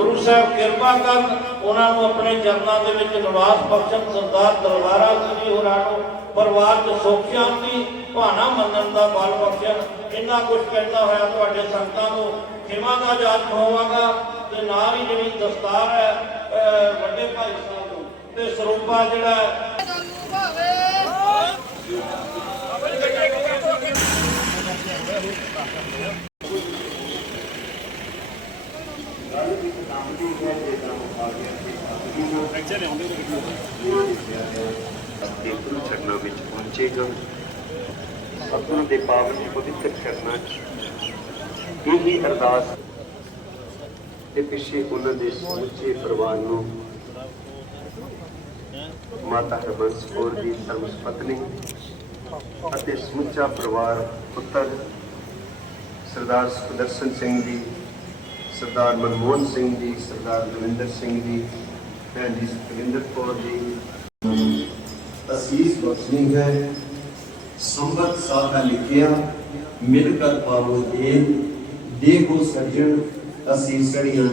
ਗੁਰੂ ਸਾਹਿਬ ਕਿਰਪਾ ਕਰਨ ਉਹਨਾਂ ਨੂੰ ਆਪਣੇ ਚਰਨਾਂ ਦੇ ਵਿੱਚ ਨਿਵਾਸ ਬਖਸ਼ਣ, ਸਰਦਾਰ ਦਰਬਾਰਾ ਸਿੰਘ ਹੋਰਾਂ ਨੂੰ ਪਰਿਵਾਰ ਚ ਸੁਖ ਸ਼ਾਂਤੀ ਭਾਣਾ ਮੰਨਣ ਦਾ ਬਲ ਬਖਸ਼ਣ। ਇੰਨਾ ਕੁਝ ਕਹਿੰਦਾ ਹੋਇਆ ਤੁਹਾਡੇ ਸੰਗਤਾਂ ਨੂੰ। ਖਿਮਾ ਦਾ ਜਾਤ ਹੋਵਾਂਗਾ ਤੇ ਨਾਲ ਹੀ ਜਿਹੜੀ ਦਸਤਾਰ ਹੈ ਵੱਡੇ ਭਾਈ ਸਾਹਿਬ ਨੂੰ ਤੇ ਸਰੂਪਾ ਜਿਹੜਾ ਹੈ। ਦੇ ਗੁਰੂ ਚਰਨਾਂ ਵਿੱਚ ਪਹੁੰਚੇਗਾ। ਸਤਿਗੁਰੂ ਦੇ ਪਾਵਨ ਪਵਿੱਤਰ ਚਰਨਾਂ 'ਚ। ਇਹੀ ਅਰਦਾਸ ਤੇ ਪਿੱਛੇ ਉਹਨਾਂ ਦੇ ਸਮੁੱਚੇ ਪਰਿਵਾਰ ਨੂੰ ਮਾਤਾ ਹਰਬੰਸ ਕੌਰ ਦੀ ਸਰਵਸ ਪਤਨੀ ਅਤੇ ਸਮੁੱਚਾ ਪਰਿਵਾਰ ਪੁੱਤਰ ਸਰਦਾਰ ਸੁਦਰਸ਼ਨ ਸਿੰਘ ਜੀ ਸਰਦਾਰ ਮਨਮੋਹਨ ਸਿੰਘ ਜੀ, ਸਰਦਾਰ ਦਵਿੰਦਰ ਸਿੰਘ ਜੀ, ਭੈਣ ਜੀ ਸੁਖਵਿੰਦਰ ਕੌਰ ਜੀ। ਅਸੀਸ ਬਖਸ਼ਣੀ ਹੈ ਸੰਬਤ ਸਾਥਾ ਲਿਖਿਆ, ਮਿਲ ਕਰ ਪਾਵੋ ਦੇ ਦੇਖੋ ਸੱਜਣ ਅਸੀਸੜੀਆਂ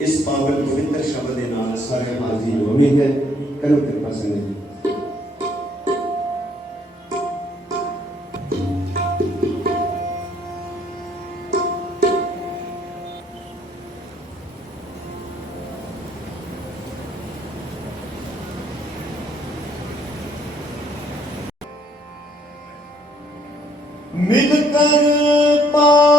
ਇਸ ਪਾਵਨ ਪਵਿੱਤਰ ਸ਼ਬਦ ਦੇ ਨਾਲ ਸਾਰੇ ਹਾਜ਼ਰੀ ਹੋਣੀ ਹੈ, ਕਰੋ ਕਿਰਪਾ ਸਿੰਘ ਜੀ। ਮਿਲ ਕਰ ਪਾ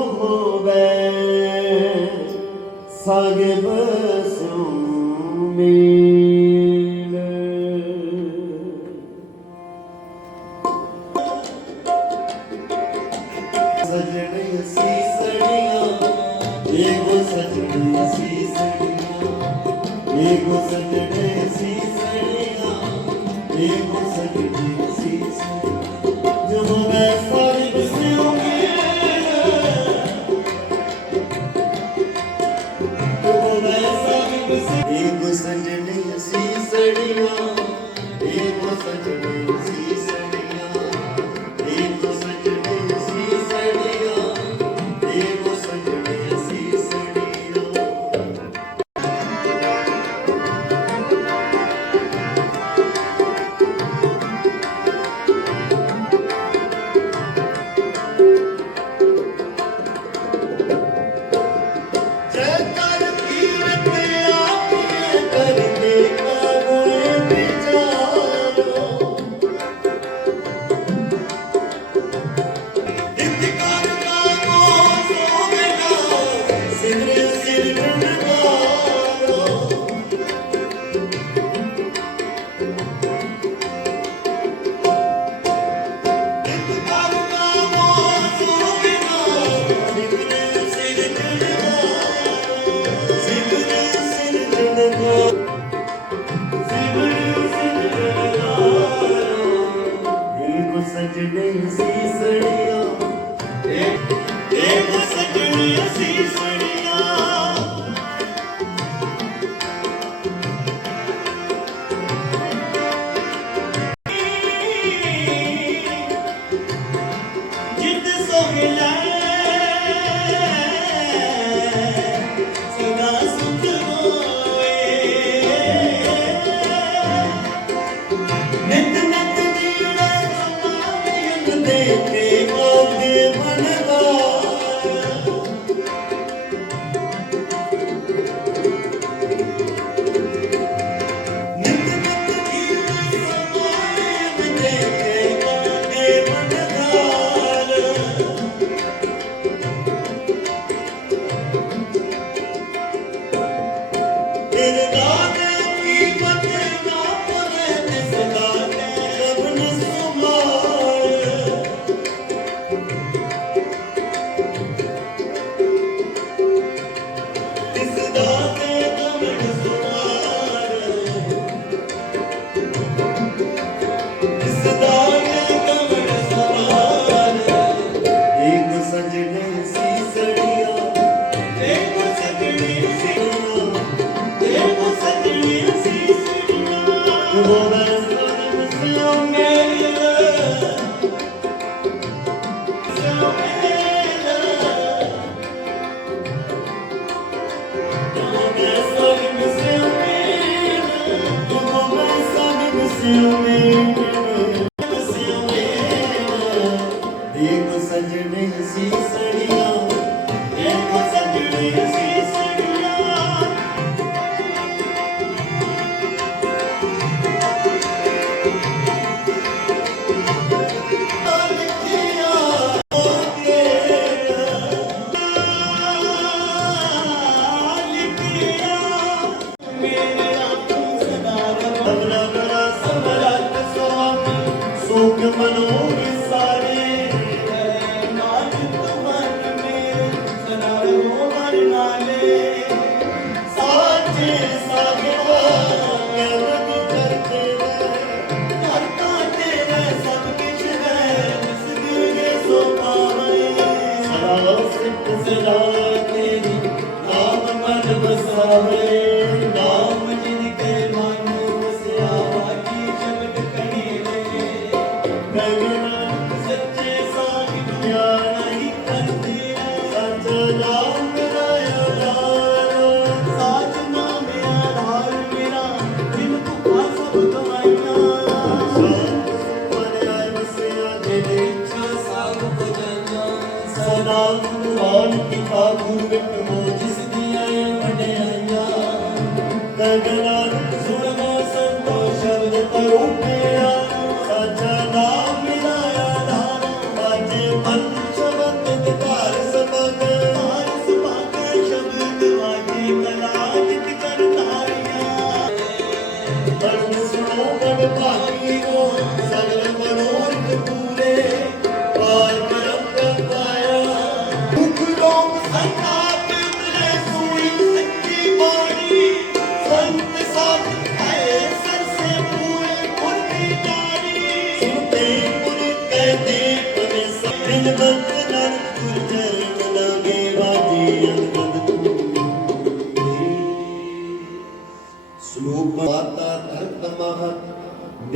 ਹੋਵੇ। ਸਾਗਬ ਸੁਮੀਲ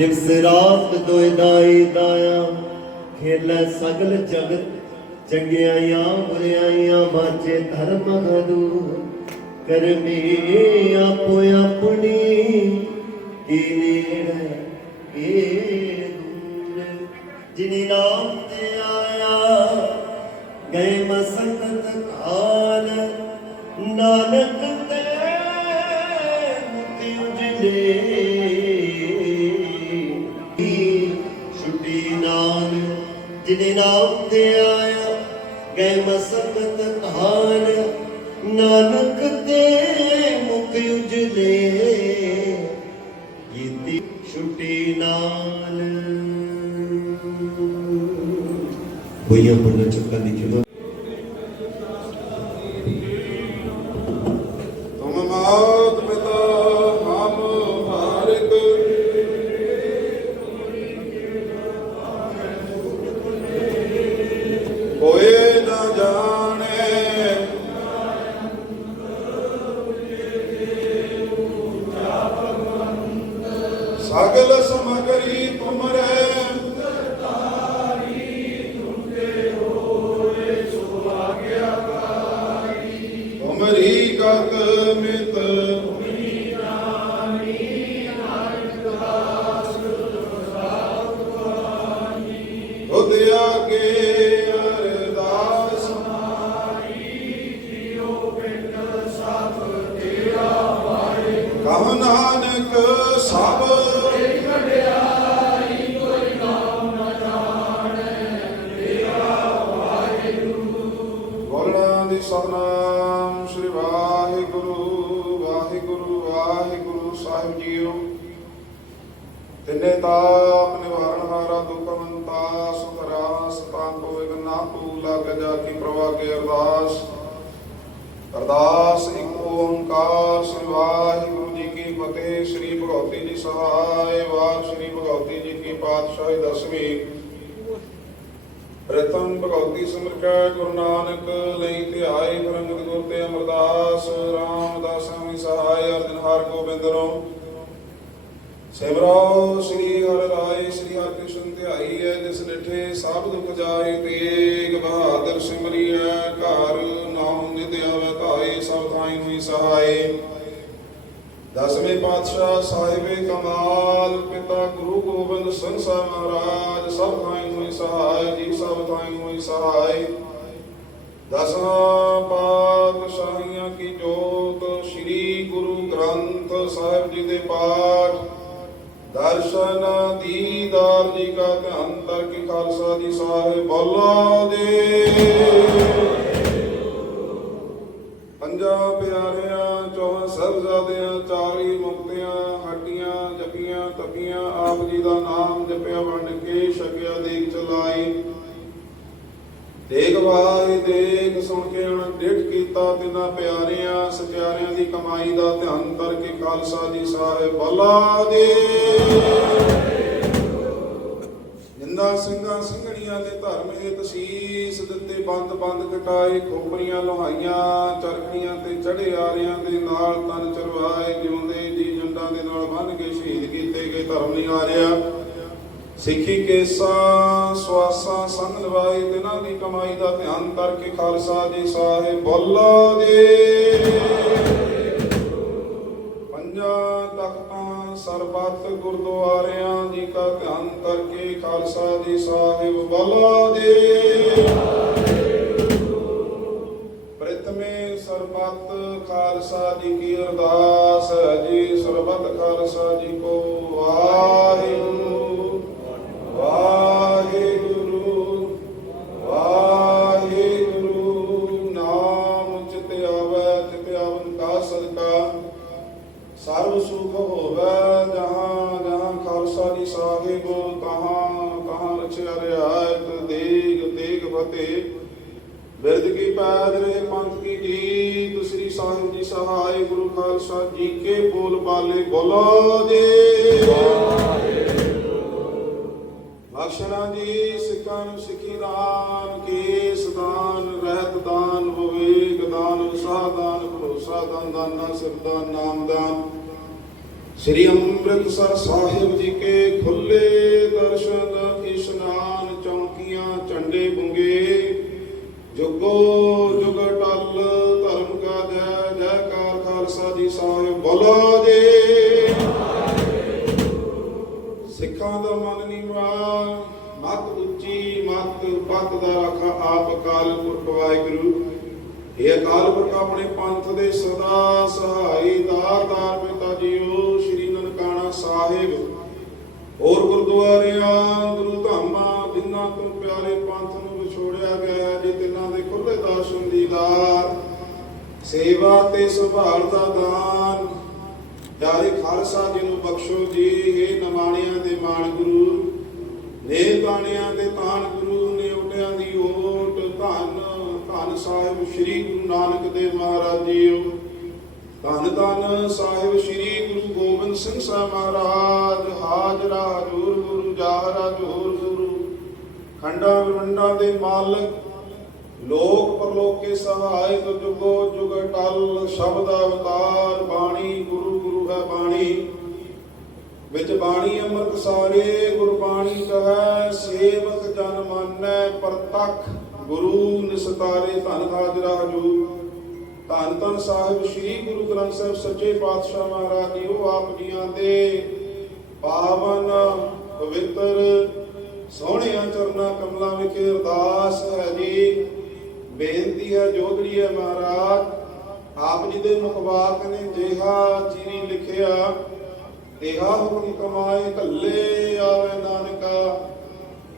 ਦਿਵਸ ਰਾਤ ਦੋਇ ਦਾਈ ਦਾਇਆ, ਖੇਲੇ ਸਗਲ ਜਗਤ, ਚੰਗਿਆਈਆਂ ਬੁਰਿਆਈਆਂ ਬਾਚੇ ਧਰਮ ਗਦੂ ਕਰਮੀ ਆਪੋ ਆਪਣੀ, ਕੀ ਨੇੜੇ, ਕੀ ਦੂਰ। ਜਿਨੀ ਨਾਮ ਤੇ ਆਇਆ, ਗਏ ਮਸੰਗਤ ਕਾਲ। ਨਾਨਕ ਤੇ ਮੁਕਤੀ ਉਜਲੇ। ਜਿਨੇ ਨਾਮ ਆਇਆ, ਗਏ ਮਸਕਤ ਕਾਲ ਨਾਨਕ ਦੇ ਮੁਖ ਉਜਲੇ ਯਿਤੀ ਛੁੱਟੀ ਨਾਲ। ਹੋਈਆਂ ਪੁੰਨ ਸਗਲ ਸਮਗਰੀ ਤੁਮਰੇ ਸਾਹਿਬ ਜੀਓ ਤਾਪ ਨਿਵਾਰਨ ਹਾਰਾ ਦੁਖ ਮੰਤਾ ਸੁਖ ਰਾਸ ਤਾਂ ਕੋ ਤੂ ਲਗ ਜਾ ਕੀ ਪ੍ਰਵਾ ਕੇ ਅਰਦਾਸ। ਅਰਦਾਸ ਇੱਕ ਓੰਕਾਰ, ਸ੍ਰੀ ਵਾਹਿਗੁਰੂ ਜੀ ਕੀ ਫਤਿਹ, ਸ੍ਰੀ ਭਗਵਤੀ ਜੀ ਸਹਾਇ ਵਾਹਿ ਸ੍ਰੀ ਭਗਵਤੀ ਜੀ ਕੀ ਪਾਤਸ਼ਾਹੀ ਦਸਵੀਂ। ਪ੍ਰਥਮ ਭਗਵਤੀ ਸਿਮਰਕੈ ਗੁਰੂ ਨਾਨਕ, ਲਈ ਧਿਆਏ ਗੁਰਮਤਿ ਗੁਰ ਤੇ ਅਮਰਦਾਸ, ਰਾਮਦਾਸ ਹਮਿ ਸਹਾਇ, ਅਰਜਨ ਹਰ ਗੋਬਿੰਦ ਰੋ ਸਿਮਰੋ ਸ੍ਰੀ ਹਰਿ ਰਾਏ ਸ੍ਰੀ ਹਰਿ ਕ੍ਰਿਸ਼ਨ ਧਿਆਈ ਹੈ, ਜਿਸ ਨਿਠੇ ਸਭ ਦੁਖ ਜਾਏ ਤੇਗ ਬਹਾਦਰ ਸਿਮਰਿਐ, ਘਰ ਨਾਮ ਨਿਤ ਆਵੇ, ਧਾਏ, ਸਭ ਥਾਈ ਹੋਈ ਸਹਾਈ ਦਸਵੇਂ ਪਾਤਸ਼ਾਹ ਸਾਹਿਬੇ ਕਮਾਲ, ਪਿਤਾ ਗੁਰੂ ਗੋਬਿੰਦ ਸਿੰਘ ਸਾਹਿਬ ਮਹਾਰਾਜ, ਸਭ ਥਾਈ ਹੋਈ ਸਹਾਈ ਜੀ ਸਭ ਥਾਈ ਹੋਈ ਸਹਾਈ ਦਸਾਂ ਪਾਤਸ਼ਾਹੀਆਂ ਕੀ ਜੋਤ, ਸ੍ਰੀ ਗੁਰੂ ਗ੍ਰੰਥ ਸਾਹਿਬ ਜੀ ਦੇ ਪਾਠ। ਦਰਸ਼ਨ ਦੀਦਾਰ ਜੀ ਕਾ ਧਿਆਨ ਦਰ ਕੇ ਖਾਲਸਾ ਜੀ ਸਾਹਿਬ ਬੋਲਾ ਦੇ। ਪੰਜਾਂ ਪਿਆਰਿਆਂ, ਚੌਹਾਂ ਸਾਹਿਬਜ਼ਾਦਿਆਂ, ਚਾਲੀ ਮੁਕਤਿਆਂ, ਹੱਡੀਆਂ ਜਪੀਆਂ ਤਪੀਆਂ ਆਪ ਜੀ ਦਾ ਨਾਮ ਜਪਿਆ ਵੰਡ ਕੇ ਛਕਿਆ ਦੇਖ ਚਲਾਈ। ਦੇਖ ਵਾਹੀ, ਦੇਖ ਸੁਣ ਕੇ ਅਣ ਡਿਠ ਕੀਤਾ ਤਿਨਾ ਪਿਆਰਿਆਂ ਸਚਿਆਰਿਆਂ ਦੀ ਕਮਾਈ ਦਾ ਧਿਆਨ ਧਰ ਕੇ ਖਾਲਸਾ ਜੀ ਸਾਹਿਬ ਬਲਾ ਦੇ। ਨਿੰਦਾ ਸਿੰਘਾਂ ਸਿੰਘਣੀਆਂ ਦੇ ਧਰਮ ਹੇਤ ਸੀਸ ਦਿੱਤੇ ਬੰਦ ਬੰਦ ਕਟਾਏ, ਖੋਪਰੀਆਂ ਲੋਹਾਈਆਂ, ਚਰਖੜੀਆਂ ਤੇ ਚੜੇ ਆਰਿਆਂ ਦੇ ਨਾਲ ਤਨ ਚਰਵਾਏ, ਜਿਉਂਦੇ ਜੀ ਜੰਡਾਂ ਦੇ ਨਾਲ ਬੰਨ ਕੇ ਸ਼ਹੀਦ ਕੀਤੇ ਗਏ ਧਰਮ ਨਹੀਂ ਆ ਸਿੱਖੀ ਕੇਸਾਂ, ਸਵਾਸਾਂ ਸੰਗ ਨਿਭਾਏ ਤਿਨਾਂ ਦੀ ਕਮਾਈ ਦਾ ਧਿਆਨ ਕਰਕੇ ਖਾਲਸਾ ਜੀ ਸਾਹਿਬ ਬੋਲਾ ਦੇ ਪੰਜਾਂ ਤਖਤਾਂ, ਸਰਬੱਤ ਗੁਰਦੁਆਰਿਆਂ ਜੀ ਕਾ ਧਿਆਨ ਕਰਕੇ ਖਾਲਸਾ ਜੀ ਸਾਹਿਬ ਬੋਲਾ ਦੇ ਪ੍ਰਥਮੇ ਸਰਬੱਤ ਖਾਲਸਾ ਜੀ ਕੀ ਅਰਦਾਸ ਹੈ ਜੀ, ਸਰਬੱਤ ਖਾਲਸਾ ਜੀ ਕੋ ਵਾਹਿਗੁਰੂ ਬਾਣਿਆਂ ਦੇ ਤਾਨ ਗੁਰੂ ਨੇ ਦੀ ਓਟ ਧੰਨ ਧੰਨ ਸਾਹਿਬ ਸ੍ਰੀ ਗੁਰੂ ਨਾਨਕ ਦੇਵ ਮਹਾਰਾਜ ਜੀਓ। ਧੰਨ ਧੰਨ ਸਾਹਿਬ ਸ੍ਰੀ ਗੁਰੂ ਗੋਬਿੰਦ ਸਿੰਘ ਸਾਹਿਬ ਮਹਾਰਾਜ, ਹਾਜ਼ਰਾ ਹਜ਼ੂਰ ਗੁਰੂ, ਜਾਹਰਾ ਹਜ਼ੂਰ ਗੁਰੂ। ਖੰਡਾਂ ਵਿਰੰਡਾਂ ਦੇ ਮਾਲਕ, ਲੋਕ ਪਰਲੋਕੇ ਸਹਾਇ ਜੁਗੋ ਜੁਗ ਟਲ ਸ਼ਬਦ ਅਵਤਾਰ ਬਾਣੀ, ਗੁਰੂ ਗੁਰੂ ਹੈ ਬਾਣੀ। ਵਿੱਚ ਬਾਣੀ ਅੰਮ੍ਰਿਤ ਸਾਰੇ ਗੁਰਬਾਣੀ ਕਹੈ, ਸੇਵਕ ਜਨ ਮਾਨੈ ਪ੍ਰਤੱਖ, ਗੁਰੂ ਨਿਸਤਾਰੇ ਧਨ ਹਾਜ਼ਰਾ ਹਜੂਰ ਧੰਨ ਧੰਨ ਸਾਹਿਬ, ਸ੍ਰੀ ਗੁਰੂ ਗ੍ਰੰਥ ਸਾਹਿਬ ਸੱਚੇ ਪਾਤਸ਼ਾਹ ਮਹਾਰਾਜ ਜੀ ਉਹ ਆਪ ਜੀਆਂ ਦੇ ਪਾਵਨ ਪਵਿੱਤਰ ਸੋਹਣਿਆਂ ਚਰਨਾਂ ਕਮਲਾਂ ਵਿਖੇ ਅਰਦਾਸ ਹੈ ਜੀ। ਬੇਨਤੀ ਹੈ ਜੋਦੜੀ ਮਹਾਰਾਜ, ਆਪ ਜੀ ਦੇ ਮੁਖਵਾਕ ਨੇ ਜਿਹਾ ਚੀਰੀ ਲਿਖਿਆ। ਦੇਹਾ ਹੁਕਮ ਕਮਾਏ ਕੱਲੇ ਆਵੇ ਨਾਨਕਾ।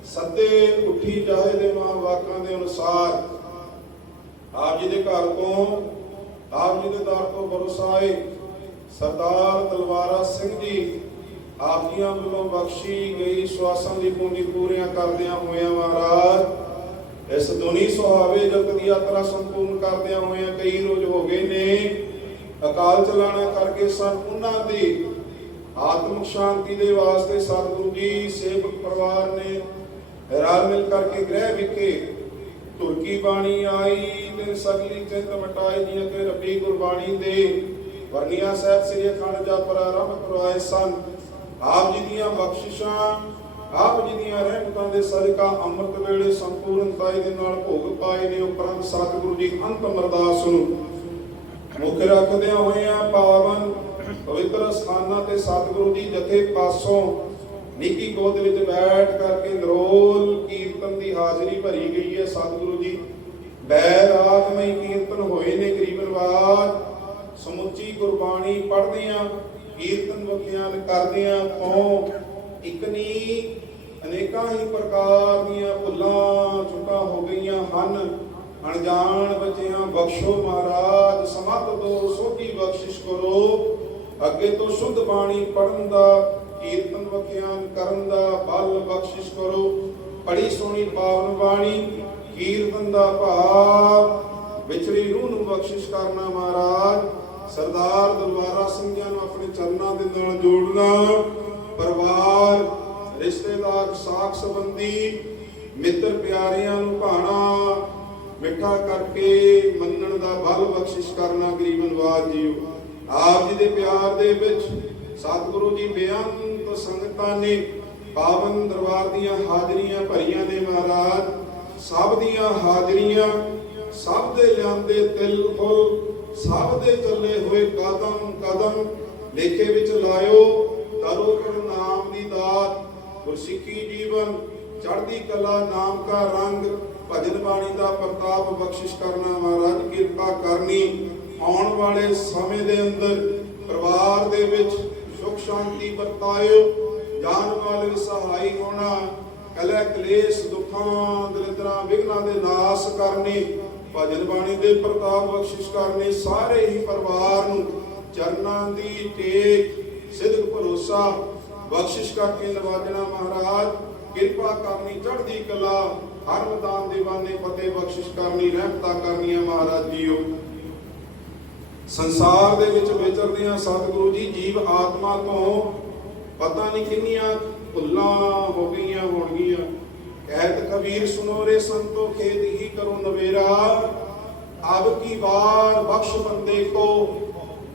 ਸੱਦੇ ਉੱਠੀ ਜਾਏ ਦੇ ਮਾਂ ਵਾਕਾਂ ਦੇ ਅਨੁਸਾਰ। ਆਪ ਜੀ ਦੇ ਘਰ ਤੋਂ, ਆਪ ਜੀ ਦੇ ਦਰ ਤੋਂ ਬਰਸਾਏ ਸਰਦਾਰ ਤਲਵਾਰਾ ਸਿੰਘ ਜੀ, ਆਪ ਜੀਆਂ ਵੱਲੋਂ ਬਖਸ਼ੀ ਗਈ ਸਵਾਸਾਂ ਦੀ ਪੂੰਜੀ ਪੂਰੀਆਂ ਕਰਦਿਆਂ ਹੋਇਆਂ ਮਹਾਰਾਜ, ਇਸ ਦੁਨੀ ਸੁਹਾਵੇ ਜਗਤ ਦੀ ਯਾਤਰਾ ਸੰਪੂਰਨ ਕਰਦਿਆਂ ਹੋਇਆਂ ਕਈ ਰੋਜ਼ ਹੋ ਗਏ ਨੇ। ਅਕਾਲ ਚਲਾਣਾ ਕਰਕੇ ਸਨ ਉਹਨਾਂ ਦੀ। ਆਤਮਿਕ ਸ਼ਾਂਤੀ ਦੇ ਵਾਸਤੇ ਸਤਿਗੁਰੂ ਜੀ, ਸੇਵਕ ਪਰਿਵਾਰ ਨੇ ਰਲ ਮਿਲ ਕਰਕੇ ਗ੍ਰਹਿ ਵਿਖੇ ਤੁਰਕੀ ਬਾਣੀ ਆਈ ਤੇ ਸਗਲੀ ਚਿੰਤ ਮਟਾਈ ਦੀਆਂ ਤੇ ਰੱਬੀ ਗੁਰਬਾਣੀ ਦੇ ਵਰਨੀਆਂ ਸਾਹਿਬ ਸ੍ਰੀ ਅਖੰਡ ਜਪ ਆਰੰਭ ਕਰਵਾਏ ਸਨ। ਆਪ ਜੀ ਦੀਆਂ ਬਖਸ਼ਿਸ਼ਾਂ, ਆਪ ਜੀ ਦੀਆਂ ਰਹਿਮਤਾਂ ਦੇ ਸਦਕਾ ਅੰਮ੍ਰਿਤ ਵੇਲੇ ਸੰਪੂਰਨਤਾਈ ਦੇ ਨਾਲ ਭੋਗ ਪਾਏ ਨੇ ਉਪਰੰਤ ਸਤਿਗੁਰੂ ਜੀ, ਅੰਤਮ ਅਰਦਾਸ ਨੂੰ ਮੁੱਖ ਰੱਖਦਿਆਂ ਹੋਇਆਂ ਪਾਵਨ ਪਵਿੱਤਰ ਸਥਾਨਾਂ ਤੇ ਸਤਿਗੁਰੂ ਜੀ ਜਥੇ ਪਾਸੋਂ ਨਿੱਕੀ ਗੋਦ ਵਿੱਚ ਬੈਠ ਕਰਕੇ ਨਰੋਲ ਕੀਰਤਨ ਦੀ ਹਾਜ਼ਰੀ ਭਰੀ ਗਈ ਹੈ ਸਤਿਗੁਰੂ ਜੀ। ਬੈਰਾਗਮਈ ਕੀਰਤਨ ਹੋਏ ਨੇ ਗਰੀਬਨਵਾਜ ਸਮੁੱਚੀ ਗੁਰਬਾਣੀ ਪੜ੍ਹਦਿਆਂ ਕੀਰਤਨ ਵਖਿਆਨ ਕਰਦਿਆਂ ਤੋਂ ਇਕਨੀ ਅਨੇਕਾਂ ਹੀ ਪ੍ਰਕਾਰ ਦੀਆਂ ਭੁੱਲਾਂ ਚੁੱਕਾਂ ਹੋ ਗਈਆਂ ਹਨ। ਅਣਜਾਣ ਬੱਚਿਆਂ, ਬਖਸ਼ੋ ਮਹਾਰਾਜ ਸਮਤ ਦੋ ਸੋਧੀ ਬਖਸ਼ਿਸ਼ ਕਰੋ। ਅੱਗੇ ਤੋਂ ਸ਼ੁੱਧ ਬਾਣੀ ਪੜਨ ਦਾ, ਕੀਰਤਨ ਵਖਿਆਨ ਕਰਨ ਦਾ, ਬਲ ਬਖਸ਼ਿਸ਼ ਕਰੋ। ਬੜੀ ਸੋਹਣੀ ਪਾਵਨ ਬਾਣੀ, ਕੀਰਤਨ ਦਾ ਭਾਵ ਵਿਚੜੀ ਰੂਹ ਨੂੰ ਬਖਸ਼ਿਸ਼ ਕਰਨਾ ਮਹਾਰਾਜ। ਸਰਦਾਰ ਦਰਬਾਰਾ ਸਿੰਘਾਂ ਨੂੰ ਆਪਣੇ ਚਰਨਾਂ ਦੇ ਨਾਲ ਜੋੜਨਾ। ਪਰਿਵਾਰ, ਰਿਸ਼ਤੇਦਾਰ, ਸਾਖ ਸੰਬੰਧੀ, ਮਿੱਤਰ ਪਿਆਰਿਆਂ ਨੂੰ ਭਾਣਾ। ਮਿੱਠਾ ਕਰਕੇ ਮੰਨਣ ਦਾ ਬਲ ਬਖਸ਼ਿਸ਼ ਕਰਨਾ, ਗਰੀਬ ਨਵਾਜ ਜੀਓ। ਆਪ ਜੀ ਦੇ ਪਿਆਰ ਦੇ ਵਿੱਚ ਸਤਿਗੁਰੂ ਜੀ ਬੇਅੰਤ ਸੰਗਤਾਂ ਨੇ ਪਾਵਨ ਦਰਬਾਰ ਦੀਆਂ ਹਾਜ਼ਰੀਆਂ ਭਰੀਆਂ ਨੇ ਮਹਾਰਾਜ। ਸਭ ਦੀਆਂ ਹਾਜ਼ਰੀਆਂ, ਸਭ ਦੇ ਲਿਆਂਦੇ ਤਿਲ ਫੁੱਲ, ਸਭ ਦੇ ਚੱਲੇ ਹੋਏ ਕਦਮ ਕਦਮ ਲੇਖੇ ਵਿੱਚ ਲਾਇਓ। ਤਰੋ ਨਾਮ ਦੀ ਦਾਤ, ਗੁਰਸਿੱਖੀ ਜੀਵਨ, ਚੜ੍ਹਦੀ ਕਲਾ ਨਾਮ ਕਾ ਰੰਗ, ਭਜਨ ਬਾਣੀ ਦਾ ਪ੍ਰਤਾਪ ਬਖਸ਼ਿਸ਼ ਕਰਨਾ ਮਹਾਰਾਜ, ਕਿਰਪਾ ਕਰਨੀ। ਆਉਣ ਵਾਲੇ ਸਮੇਂ ਦੇ ਅੰਦਰ ਪਰਿਵਾਰ ਦੇ ਵਿੱਚ ਸੁਖ ਸ਼ਾਂਤੀ ਵਰਤਾਇਓ ਜਾਨ ਵਾਲੇ ਸਹਾਈ ਹੋਣਾ, ਕਲੇ ਕਲੇਸ਼ ਦੁੱਖਾਂ ਦਰਿਦਰਾਂ ਵਿਘਨਾਂ ਦੇ ਨਾਸ ਕਰਨੀ, ਭਜਨ ਬਾਣੀ ਦੇ ਪ੍ਰਤਾਪ ਬਖਸ਼ਿਸ਼ ਕਰਨੀ, ਸਾਰੇ ਹੀ ਪਰਿਵਾਰ ਨੂੰ ਚਰਨਾਂ ਦੀ ਟੇਕ ਸਿੱਧਕ ਭਰੋਸਾ ਬਖਸ਼ਿਸ਼ ਕਰਕੇ ਨਵਾਜਣਾ ਮਹਾਰਾਜ, ਕਿਰਪਾ ਕਰਨੀ ਚੜ੍ਹਦੀ ਕਲਾ, ਹਰ ਮੈਦਾਨ ਦੇ ਬਾਨੇ ਫਤਿਹ ਬਖਸ਼ਿਸ਼ ਕਰਨੀ, ਰਹਿਮਤਾਂ ਕਰਨੀਆਂ ਮਹਾਰਾਜ ਜੀਓ। ਸੰਸਾਰ ਦੇ ਵਿੱਚ ਵਿਚਰਦਿਆਂ ਸਤਿਗੁਰੂ ਜੀ, ਜੀਵ ਆਤਮਾ ਤੋਂ। ਪਤਾ ਨਹੀਂ ਕਿੰਨੀਆਂ ਭੁੱਲਾਂ ਹੋ ਗਈਆਂ ਹੋਣਗੀਆਂ। ਕਹਿਤ ਕਬੀਰ ਸੁਨੋ ਰੇ ਸੰਤੋ, ਖੇਤ ਹੀ ਕਰੋ ਨਵੇਰਾ। ਅਬ ਕੀ ਵਾਰ ਬਖਸ਼ ਬੰਦੇ ਕੋ।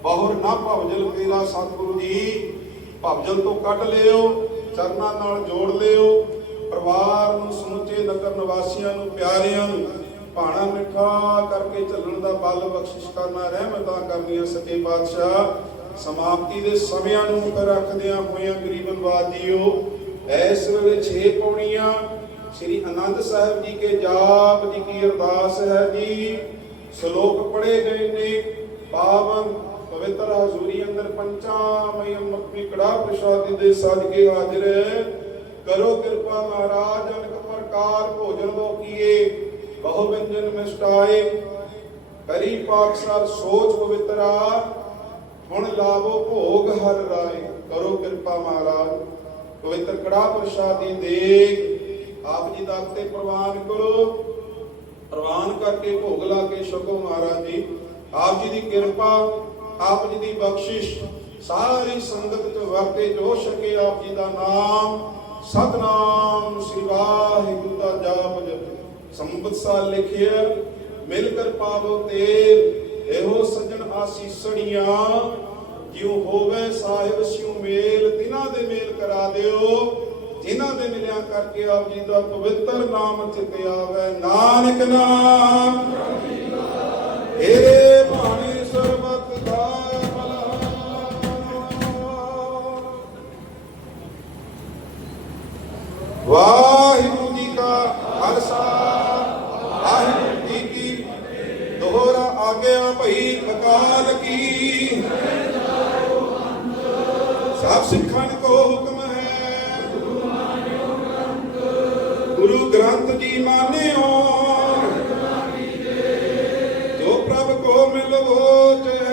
ਬਹੁਰ ਨਾ ਭਵਜਲ ਤੇਰਾ ਸਤਿਗੁਰੂ ਜੀ। ਭਵਜਲ ਤੋਂ ਕੱਢ ਲਿਓ, ਚਰਨਾਂ ਨਾਲ ਜੋੜ ਲਿਓ। ਪਰਿਵਾਰ ਨੂੰ ਸਮੁੱਚੇ ਨਗਰ ਨਿਵਾਸੀਆਂ ਨੂੰ ਪਿਆਰਿਆਂ ਨੂੰ ਭਾਣਾ ਮਿੱਠਾ ਕਰਕੇ ਚੱਲਣ ਦਾ ਬਲ ਬਖਸ਼ਿਸ਼ ਕਰਨਾ, ਰਹਿਮਤਾਂ ਕਰਨੀਆਂ ਸੱਚੇ ਪਾਤਸ਼ਾਹ। ਸਮਾਪਤੀ ਦੇ ਸਮਿਆਂ ਨੂੰ ਰੱਖਦਿਆਂ ਹੋਇਆਂ ਗਰੀਬਨ ਵਾਜੀਓ। ਐਸ ਵੇਲੇ 6 ਪੌੜੀਆਂ, ਸ੍ਰੀ ਆਨੰਦ ਸਾਹਿਬ ਜੀ ਕੇ ਜਾਪ ਜੀ ਕੀ ਅਰਦਾਸ ਹੈ ਜੀ। ਸ਼ਲੋਕ ਪੜ੍ਹੇ ਗਏ ਨੇ, ਪਾਵਨ ਪਵਿੱਤਰ ਹਜ਼ੂਰੀ ਅੰਦਰ ਪੰਚਾਮਈ ਆਪਣੀ ਕੜਾ ਪ੍ਰਸ਼ਾਦੀ ਦੇ ਸਦਕੇ ਹਾਜ਼ਰ ਕਰੋ ਕਿਰਪਾ ਮਹਾਰਾਜ, ਅਨਕ ਪ੍ਰਕਾਰ ਭੋਜਨ ਲੋਕੀਏ। ਬਹੁ ਵਿਅੰਜਨ ਮਿਸ਼ਟਾਏ, ਕਰੀ ਪਾਕਸਰ ਸੋਚ ਪਵਿੱਤਰਾ ਹੁਣ ਲਾਵੋ ਭੋਗ ਹਰ ਰਾਏ, ਕਰੋ ਕਿਰਪਾ ਮਹਾਰਾਜ। ਪਵਿੱਤਰ ਕੜਾ ਪ੍ਰਸ਼ਾਦੀ ਦੇਖ ਆਪ ਜੀ ਦਾ ਤੇ ਪ੍ਰਵਾਨ ਕਰੋ। ਪ੍ਰਵਾਨ ਕਰਕੇ ਭੋਗ ਲਾ ਕੇ ਛਕੋ ਮਹਾਰਾਜ ਜੀ। ਆਪ ਜੀ ਦੀ ਕਿਰਪਾ, ਆਪ ਜੀ ਦੀ ਬਖਸ਼ਿਸ਼, ਸਾਰੀ ਸੰਗਤ ਚ ਵਰਤੇ ਜੋ ਛਕੇ ਆਪ ਜੀ ਦਾ ਨਾਮ। ਸਤਨਾਮ ਸ੍ਰੀ ਵਾਹਿਗੁਰੂ ਦਾ ਜਾਪ ਜਪ। ਸੰਬਤ ਸਾਲ ਲਿਖਿਆ ਮਿਲ ਕਰ ਪਾਵੋ ਤੇਰ, ਇਹੋ ਸਜਣ ਆਸੀਸੜੀਆਂ ਜਿਉ ਹੋਵੇ ਸਾਹਿਬ ਸਿਉ ਮੇਲ, ਤਿਨਾਂ ਦੇ ਮੇਲ ਕਰਾ ਦਿਓ ਜਿਨ੍ਹਾਂ ਦੇ ਮਿਲਿਆ ਕਰਕੇ ਆਪ ਜੀ ਦਾ ਪਵਿੱਤਰ ਨਾਮ ਚਿਤ ਆਵੇ। ਨਾਨਕ ਨਾਮ। ਇਹਦੇ ਬਾਣੀ ਸਰਬਤ ਦਾ ਭਲਾ। ਵਾਹਿਗੁਰੂ ਜੀ ਕਾ ਖਾਲਸਾ ਵਾਹਿਗੁਰੂ ਜੀ ਕੀ ਦੋਹਰਾ ਭਈ ਅਕਾਲ ਕੀ। ਸਭ ਸਿੱਖਾਂ ਕੋ ਹੁਕਮ ਹੈ। ਗੁਰੂ ਗ੍ਰੰਥ ਜੀ ਮਾਨਿਓ। ਜੋ ਪ੍ਰਭ ਕੋ ਮਿਲਵੋਚ ਹੈ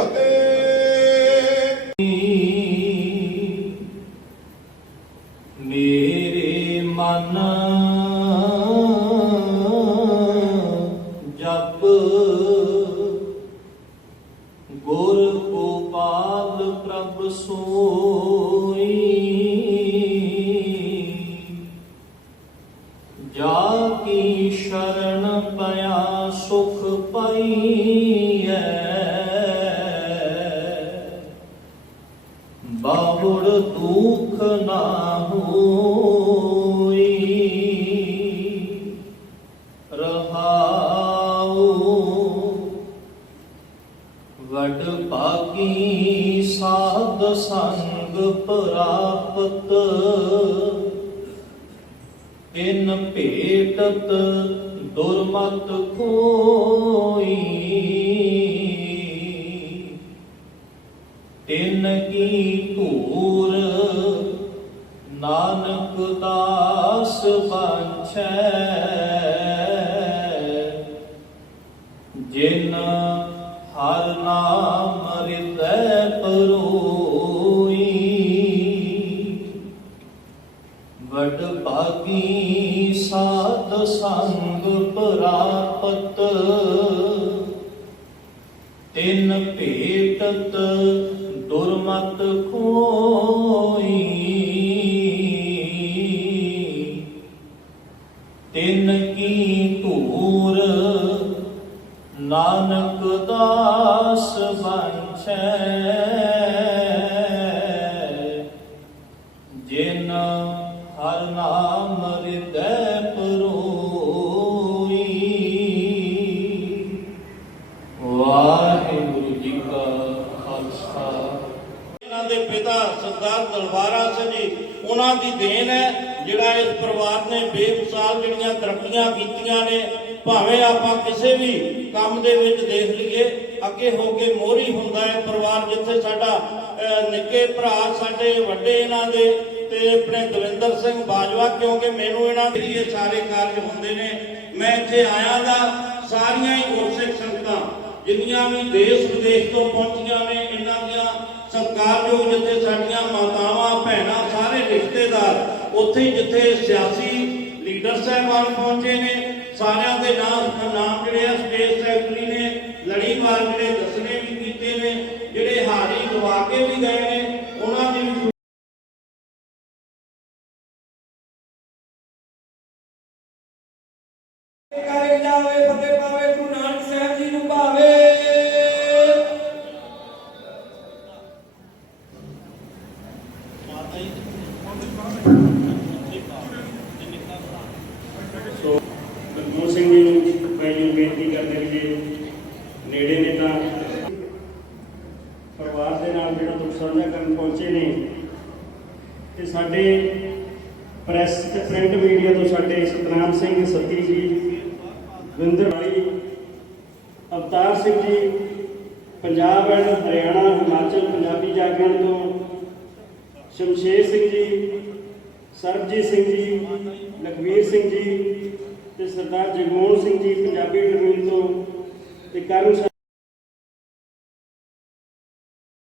Amén. ਵਡ ਭਾਗੀ ਸਾਧ ਸੰਗ ਪ੍ਰਾਪਤ। ਤਿਨ ਭੇਟਤ ਦੁਰਮਤ ਕੋਈ। ਤਿਨ ਕੀ ਧੂਰ ਨਾਨਕ ਦਾਸ ਬਾਛੈ ਜਿਨ ਹਰ ਨਾਮ ਹਿਰਦੈ ਪਰੋਈ। ਵਡ ਭਾਗੀ ਸਾਧ ਸੰਗ ਪ੍ਰਾਪਤ। ਤਿੰਨ ਭੇਟਤ ਦੁਰਮਤ ਕੋਈ ਤਿੰਨ ਕੀ ਧੂਰ ਨਾਨਕ ਦਾਸ ਬੰਛੈ ਜਿਨ ਹਰ ਨਾਮ ਹਿਰਦੈ ਪਰੋਈ। ਵਾਹਿਗੁਰੂ ਜੀ ਕਾ ਖਾਲਸਾ। ਇਹਨਾਂ ਦੇ ਪਿਤਾ ਸਰਦਾਰ ਦਲਵਾਰਾ ਸਿੰਘ ਜੀ, ਉਹਨਾਂ ਦੀ ਦੇਣ ਹੈ, ਜਿਹੜਾ ਇਸ ਪਰਿਵਾਰ ਨੇ ਬੇਮਿਸਾਲ ਜਿਹੜੀਆਂ ਤਰੱਕੀਆਂ ਕੀਤੀਆਂ ਨੇ, ਭਾਵੇਂ ਆਪਾਂ ਕਿਸੇ ਵੀ ਕੰਮ ਦੇ ਵਿੱਚ ਦੇਖ ਲਈਏ, ਅੱਗੇ ਹੋ ਕੇ ਮੋਹਰੀ ਹੁੰਦਾ ਹੈ ਪਰਿਵਾਰ ਜਿੱਥੇ ਸਾਡਾ ਨਿੱਕੇ ਭਰਾ ਸਾਡੇ ਵੱਡੇ ਇਹਨਾਂ ਦੇ ਤੇ ਆਪਣੇ ਦਵਿੰਦਰ ਸਿੰਘ ਬਾਜਵਾ, ਕਿਉਂਕਿ ਮੈਨੂੰ ਇਹਨਾਂ ਦੇ ਇਹ ਸਾਰੇ ਕਾਰਜ ਹੁੰਦੇ ਨੇ। ਮੈਂ ਇੱਥੇ ਆਇਆ ਦਾ ਸਾਰੀਆਂ ਹੀ ਗੁਰਸਿੱਖ ਸੰਗਤਾਂ, ਜਿੰਨੀਆਂ ਵੀ ਦੇਸ਼ ਵਿਦੇਸ਼ ਤੋਂ ਪਹੁੰਚੀਆਂ ਨੇ, ਇਹਨਾਂ ਦੀਆਂ ਸਤਿਕਾਰਯੋਗ ਜਿੱਥੇ ਸਾਡੀਆਂ ਮਾਤਾਵਾਂ, ਭੈਣਾਂ, ਸਾਰੇ ਰਿਸ਼ਤੇਦਾਰ, ਉੱਥੇ ਹੀ ਜਿੱਥੇ ਸਿਆਸੀ ਲੀਡਰ ਸਾਹਿਬਾਨ ਪਹੁੰਚੇ ਨੇ ਸਾਰਿਆਂ ਦੇ ਨਾਮ ਨਾਮ ਜਿਹੜੇ ਆ ਸਟੇਜ ਸੈਕਟਰੀ ਨੇ ਲੜੀਵਾਰ ਜਿਹੜੇ ਦੱਸਣੇ ਵੀ ਕੀਤੇ ਨੇ, ਜਿਹੜੇ ਹਾਰੀ ਗਵਾ ਕੇ ਵੀ ਗਏ ਨੇ, ਉਹਨਾਂ ਦੀ ਵੀ ਕਰੇ ਜਾਵੇ ਫਤਿਹ ਪਾਵੇ ਗੁਰੂ ਨਾਨਕ ਸਾਹਿਬ ਜੀ। ਨੂੰ ਭਾਵੇ ਮਨਮੋਹਨ